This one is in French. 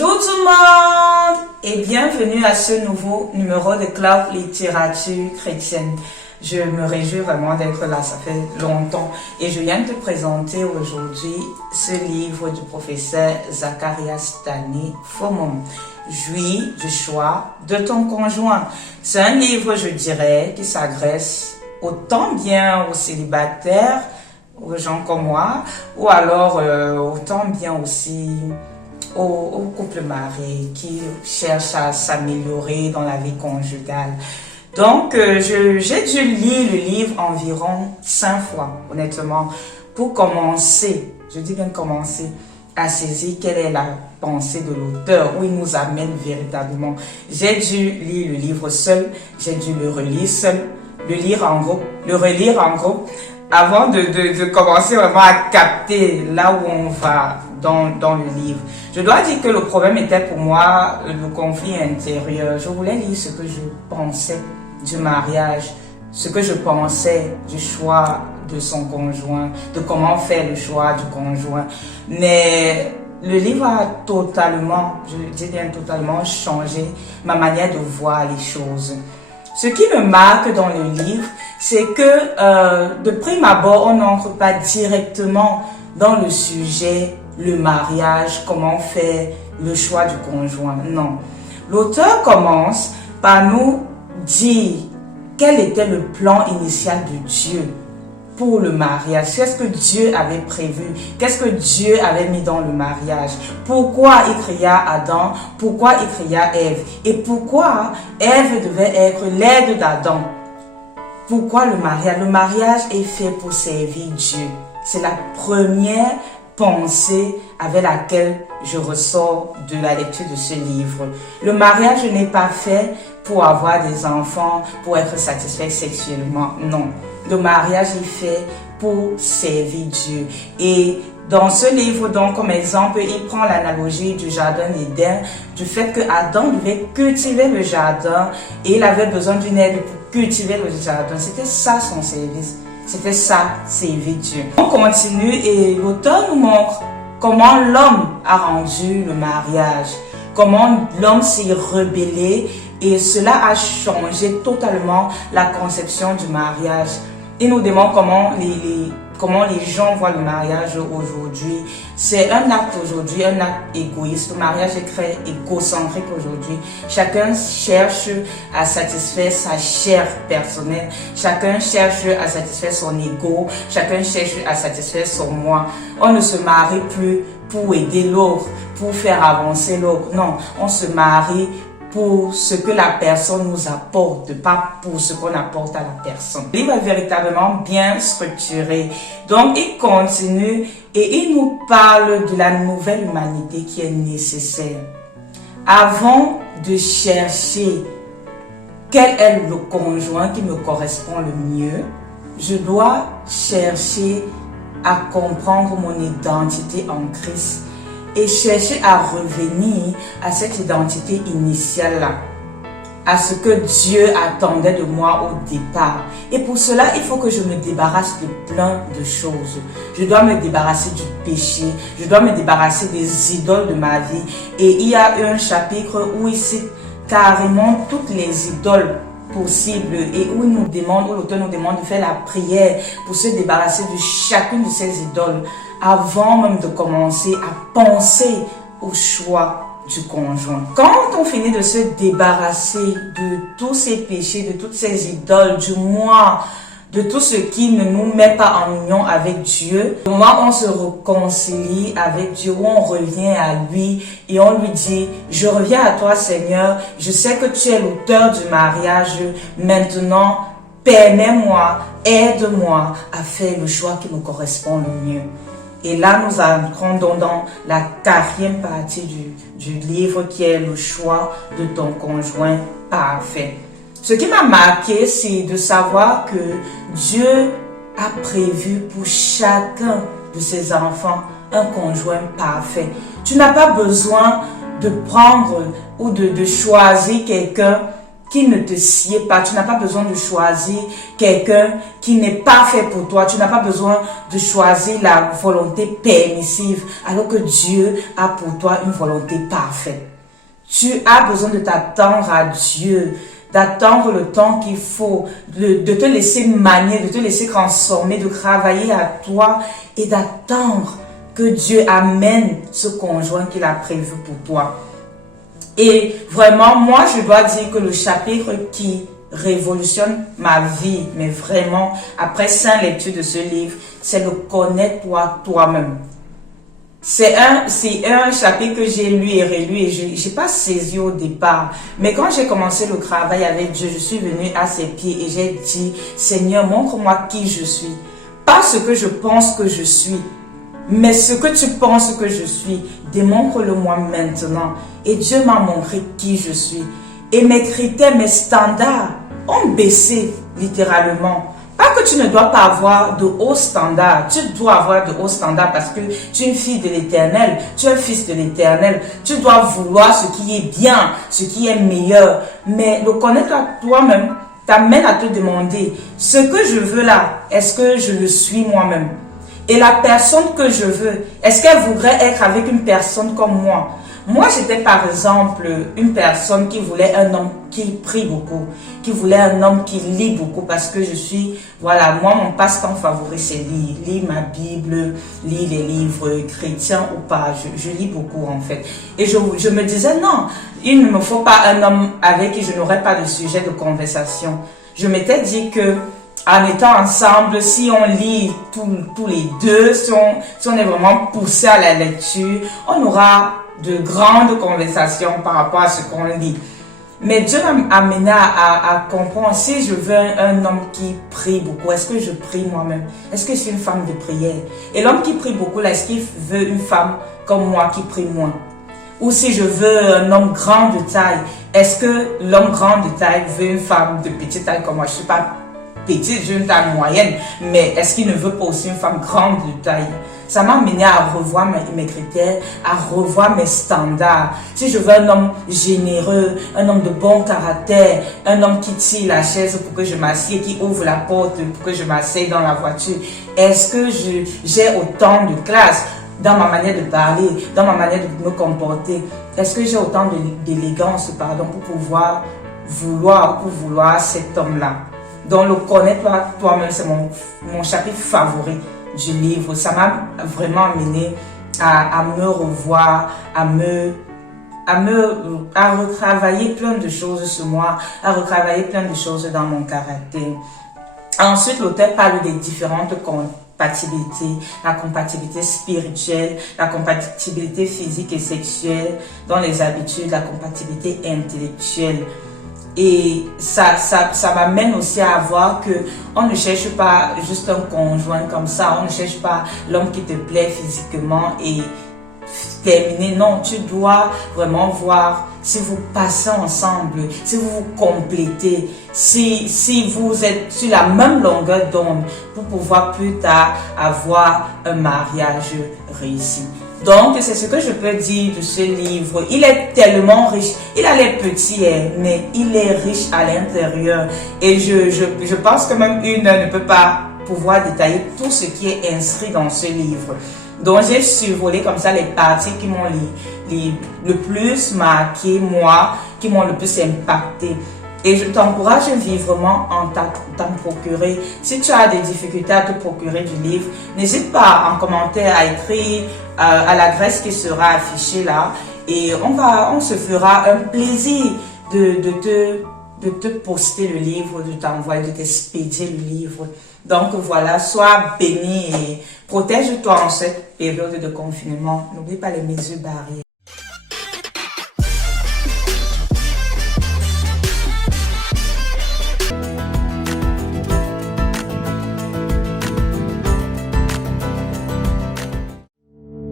Bonjour tout le monde et bienvenue à ce nouveau numéro de Club Littérature Chrétienne. Je me réjouis vraiment d'être là, ça fait longtemps. Et je viens de te présenter aujourd'hui ce livre du professeur Zacharias Dani Fomon. Jouis du choix de ton conjoint. C'est un livre, je dirais, qui s'adresse autant bien aux célibataires, aux gens comme moi, ou alors autant bien aussi aux couples mariés qui cherchent à s'améliorer dans la vie conjugale. Donc, j'ai dû lire le livre environ 5 fois, honnêtement, pour commencer, je dis bien commencer, à saisir quelle est la pensée de l'auteur, où il nous amène véritablement. J'ai dû lire le livre seul, j'ai dû le relire seul, le lire en groupe, le relire en groupe, avant de commencer vraiment à capter là où on va dans le livre. Je dois dire que le problème était pour moi le conflit intérieur. Je voulais lire ce que je pensais du mariage, ce que je pensais du choix de son conjoint, de comment faire le choix du conjoint. Mais le livre a totalement, je dis bien totalement, changé ma manière de voir les choses. Ce qui me marque dans le livre, c'est que de prime abord, on n'entre pas directement dans le sujet, le mariage, comment faire le choix du conjoint. Non. L'auteur commence par nous dire quel était le plan initial de Dieu pour le mariage. Qu'est-ce que Dieu avait prévu? Qu'est-ce que Dieu avait mis dans le mariage? Pourquoi il créa Adam? Pourquoi il créa Ève? Et pourquoi Ève devait être l'aide d'Adam? Pourquoi le mariage? Le mariage est fait pour servir Dieu. C'est la première pensée avec laquelle je ressors de la lecture de ce livre. Le mariage n'est pas fait pour avoir des enfants, pour être satisfait sexuellement. Non. Le mariage est fait pour servir Dieu. Et dans ce livre, donc, comme exemple, il prend l'analogie du jardin d'Éden, du fait que Adam devait cultiver le jardin et il avait besoin d'une aide pour cultiver le jardin. C'était ça son service. C'était ça, servir Dieu. On continue et l'auteur nous montre comment l'homme a rendu le mariage, comment l'homme s'est rebellé et cela a changé totalement la conception du mariage. Il nous demande comment les gens voient le mariage aujourd'hui. C'est un acte aujourd'hui, un acte égoïste. Le mariage est très égocentrique aujourd'hui. Chacun cherche à satisfaire sa chair personnelle. Chacun cherche à satisfaire son ego. Chacun cherche à satisfaire son moi. On ne se marie plus pour aider l'autre, pour faire avancer l'autre. Non, on se marie pour ce que la personne nous apporte, pas pour ce qu'on apporte à la personne. Le livre est véritablement bien structuré. Donc, il continue et il nous parle de la nouvelle humanité qui est nécessaire. Avant de chercher quel est le conjoint qui me correspond le mieux, je dois chercher à comprendre mon identité en Christ et chercher à revenir à cette identité initiale-là, à ce que Dieu attendait de moi au départ. Et pour cela, il faut que je me débarrasse de plein de choses. Je dois me débarrasser du péché, je dois me débarrasser des idoles de ma vie. Et il y a un chapitre où il cite carrément toutes les idoles possibles et où l'auteur nous demande de faire la prière pour se débarrasser de chacune de ces idoles avant même de commencer à penser au choix du conjoint. Quand on finit de se débarrasser de tous ces péchés, de toutes ces idoles, du moi, de tout ce qui ne nous met pas en union avec Dieu, au moment où on se réconcilie avec Dieu, où on revient à lui et on lui dit « Je reviens à toi Seigneur, je sais que tu es l'auteur du mariage, maintenant permets-moi, aide-moi à faire le choix qui me correspond le mieux. » Et là, nous entrons dans la 4e partie du livre qui est le choix de ton conjoint parfait. Ce qui m'a marqué, c'est de savoir que Dieu a prévu pour chacun de ses enfants un conjoint parfait. Tu n'as pas besoin de prendre ou de choisir quelqu'un qui ne te sied pas. Tu n'as pas besoin de choisir quelqu'un qui n'est pas fait pour toi. Tu n'as pas besoin de choisir la volonté permissive alors que Dieu a pour toi une volonté parfaite. Tu as besoin de t'attendre à Dieu, d'attendre le temps qu'il faut, de te laisser manier, de te laisser transformer, de travailler à toi et d'attendre que Dieu amène ce conjoint qu'il a prévu pour toi. Et vraiment, moi, je dois dire que le chapitre qui révolutionne ma vie, mais vraiment, après 5 lectures de ce livre, c'est le connaître-toi toi-même. C'est un chapitre que j'ai lu et relu et je n'ai pas saisi au départ. Mais quand j'ai commencé le travail avec Dieu, je suis venue à ses pieds et j'ai dit, Seigneur, montre-moi qui je suis. Pas ce que je pense que je suis, mais ce que tu penses que je suis, démontre-le-moi maintenant. Et Dieu m'a montré qui je suis. Et mes critères, mes standards ont baissé littéralement. Pas que tu ne dois pas avoir de hauts standards. Tu dois avoir de hauts standards parce que tu es une fille de l'Éternel. Tu es un fils de l'Éternel. Tu dois vouloir ce qui est bien, ce qui est meilleur. Mais le connaître à toi-même t'amène à te demander, ce que je veux là, est-ce que je le suis moi-même? Et la personne que je veux, est-ce qu'elle voudrait être avec une personne comme moi? Moi, j'étais par exemple une personne qui voulait un homme qui prie beaucoup, qui voulait un homme qui lit beaucoup parce que je suis, voilà, moi, mon passe-temps favori, c'est lire. Lire ma Bible, lire les livres chrétiens ou pas. Je lis beaucoup en fait. Et je me disais, non, il ne me faut pas un homme avec qui je n'aurais pas de sujet de conversation. Je m'étais dit que en étant ensemble, si on lit tous les deux, si on est vraiment poussé à la lecture, on aura de grandes conversations par rapport à ce qu'on lit. Mais Dieu m'a amené à comprendre, si je veux un homme qui prie beaucoup, est-ce que je prie moi-même? Est-ce que je suis une femme de prière? Et l'homme qui prie beaucoup, là, est-ce qu'il veut une femme comme moi qui prie moins? Ou si je veux un homme grand de taille, est-ce que l'homme grand de taille veut une femme de petite taille comme moi? Je ne suis pas petite, j'ai une taille moyenne, mais est-ce qu'il ne veut pas aussi une femme grande de taille? Ça m'a amené à revoir mes critères, à revoir mes standards. Si je veux un homme généreux, un homme de bon caractère, un homme qui tire la chaise pour que je m'assieds, qui ouvre la porte pour que je m'assieds dans la voiture, est-ce que j'ai autant de classe dans ma manière de parler, dans ma manière de me comporter? Est-ce que j'ai autant d'élégance, pardon, pour pouvoir vouloir cet homme-là? Donc, le connaître toi-même, c'est mon chapitre favori du livre. Ça m'a vraiment amené à me revoir, à retravailler plein de choses sur moi, à retravailler plein de choses dans mon caractère. Ensuite, l'auteur parle des différentes compatibilités, la compatibilité spirituelle, la compatibilité physique et sexuelle, dans les habitudes, la compatibilité intellectuelle. Et ça m'amène aussi à voir que on ne cherche pas juste un conjoint comme ça, on ne cherche pas l'homme qui te plaît physiquement et terminer. Non, tu dois vraiment voir si vous passez ensemble, si vous vous complétez, si vous êtes sur la même longueur d'onde pour pouvoir plus tard avoir un mariage réussi. Donc, c'est ce que je peux dire de ce livre. Il est tellement riche. Il a les petits, mais il est riche à l'intérieur. Et je pense que même une heure ne peut pas pouvoir détailler tout ce qui est inscrit dans ce livre. Donc, j'ai survolé comme ça les parties qui m'ont le plus marqué, moi, qui m'ont le plus impacté. Et je t'encourage vivement à t'en procurer. Si tu as des difficultés à te procurer du livre, n'hésite pas en commentaire à écrire à l'adresse qui sera affichée là. Et on se fera un plaisir de te poster le livre, de t'envoyer, de t'expédier le livre. Donc voilà, sois béni et protège-toi en cette période de confinement. N'oublie pas les mesures barrières.